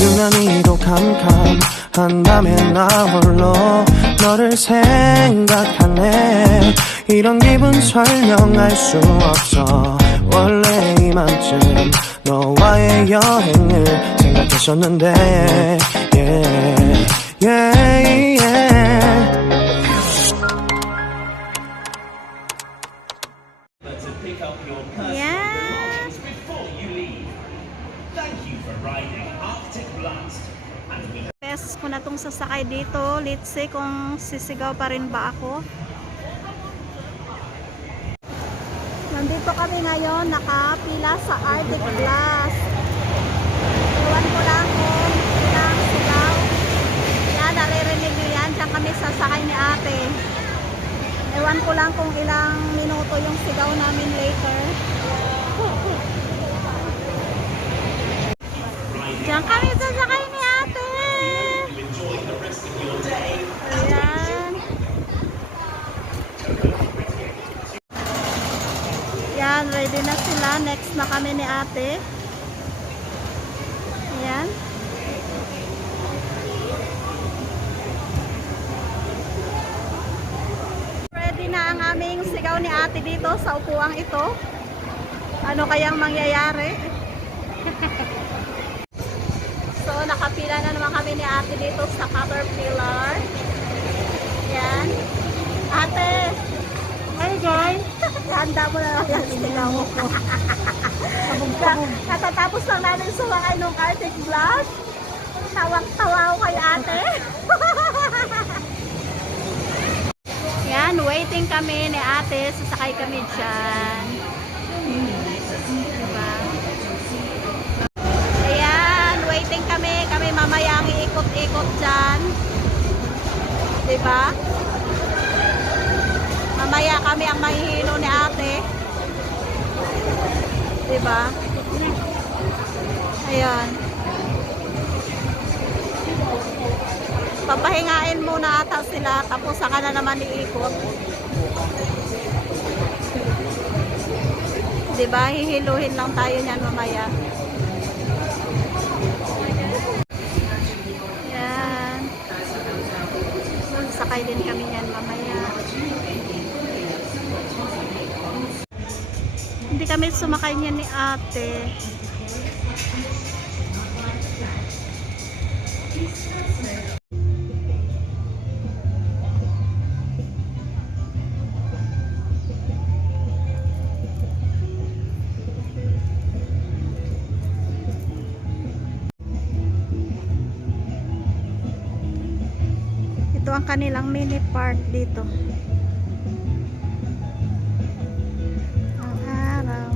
유난히도 캄캄한 밤에 나 홀로 너를 생각하네. 이런 기분 설명할 수 없어. 원래 이맘쯤 너와의 여행을 생각했었는데 yeah, yeah, yeah. Best ko na tong sasakay dito. Let's see kung sisigaw pa rin ba ako. Nandito kami ngayon, nakapila sa Arctic Blast. Iwan ko lang kung ilang sigaw. Yan, naririnig nyo yan. Diyan kami sasakay ni ate. Iwan ko lang kung ilang minuto yung sigaw namin later. Diyan kami sasakay ni ate. Ayan. Yan, ready na sila. Next na kami ni ate. Ayan. Ready na ang aming sigaw ni ate dito sa upuang ito. Ano kayang mangyayari? So, nakapila na naman kami ni ate dito sa Caterpillar. Yan. Ate! Hi guys! Handa mo na lang yan sigaw mo. Katatapos lang namin sumakay nung Arctic Blast. Tawang-tawa ko kay ate. Yan, waiting kami ni ate. Sasakay kami dyan. Diba? Ayan, waiting kami. Kami mamaya ang iikot-ikot dyan. Diba? Mamaya kami ang mahihilo ni ate. Diba? Ayan. Papahingain muna ata sila. Tapos saka na naman iikot. Diba? Hihiluhin lang tayo niyan mamaya. Yan. Sakay din kami niyan mamaya. Hindi kami sumakay niyan ni ate. Ito ang kanilang mini park dito. Ang araw.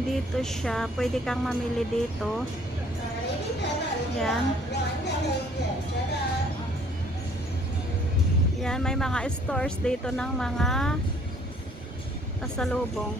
Dito siya, pwede kang mamili dito. Yan. Yan, may mga stores dito ng mga pasalubong.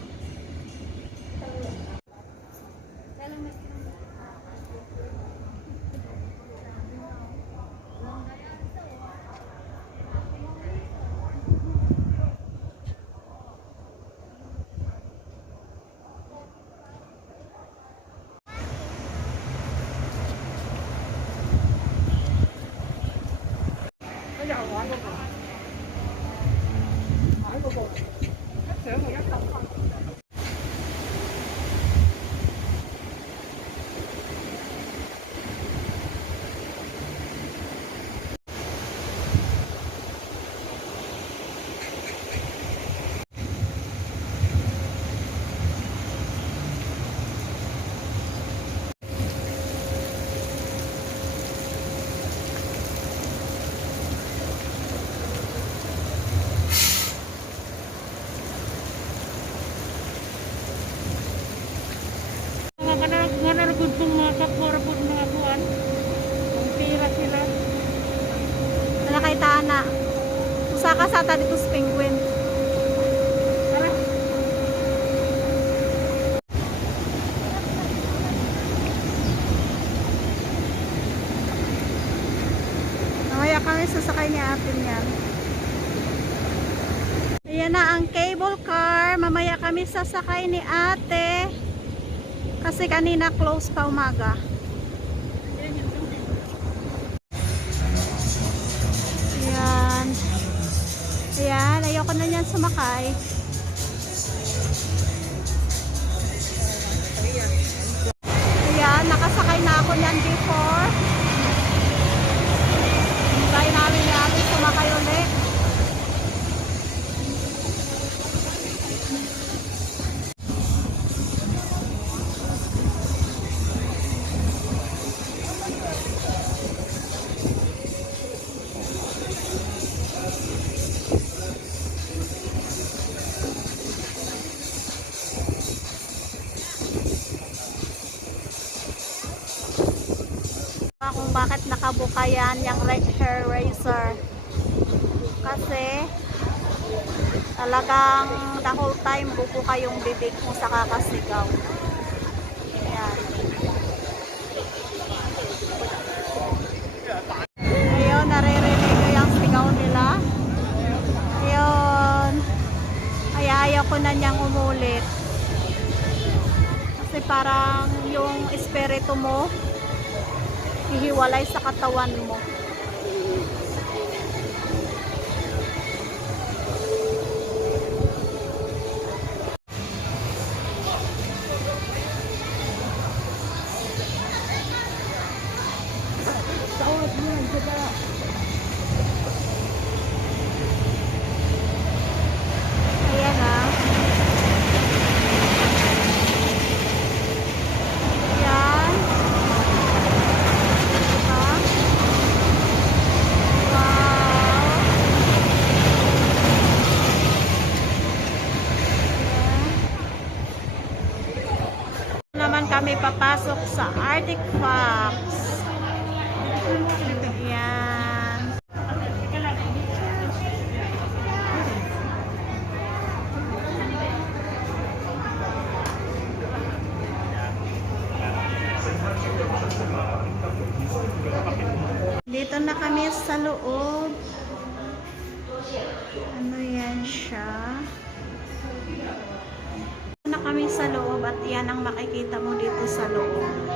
Saka sa dito sa penguin. Tara. Mamaya kami sasakay ni ate niyan. Ayan na ang cable car. Mamaya kami sasakay ni ate. Kasi kanina close pa umaga. Ayan. Ayan. Ayoko na niyan sumakay. Ayan. Nakasakay na ako niyan before. Try namin natin sumakay ulit. Kung bakit nakabuka yan yung red hair razor kasi talagang the whole time bubuka yung bibig mo sa kakasigaw. Ayan. Ayun, naririnig ko yung sigaw nila. Ayun. Kaya ayaw ko na niyang umulit kasi parang yung espiritu mo hihiwalay sa katawan mo. Ayan na. Ayan. Naman kami papasok sa Arctic Fox. Ayan. Dito na kami sa loob. Ano yan siya? Na kami sa loob at yan ang makikita mo dito sa loob.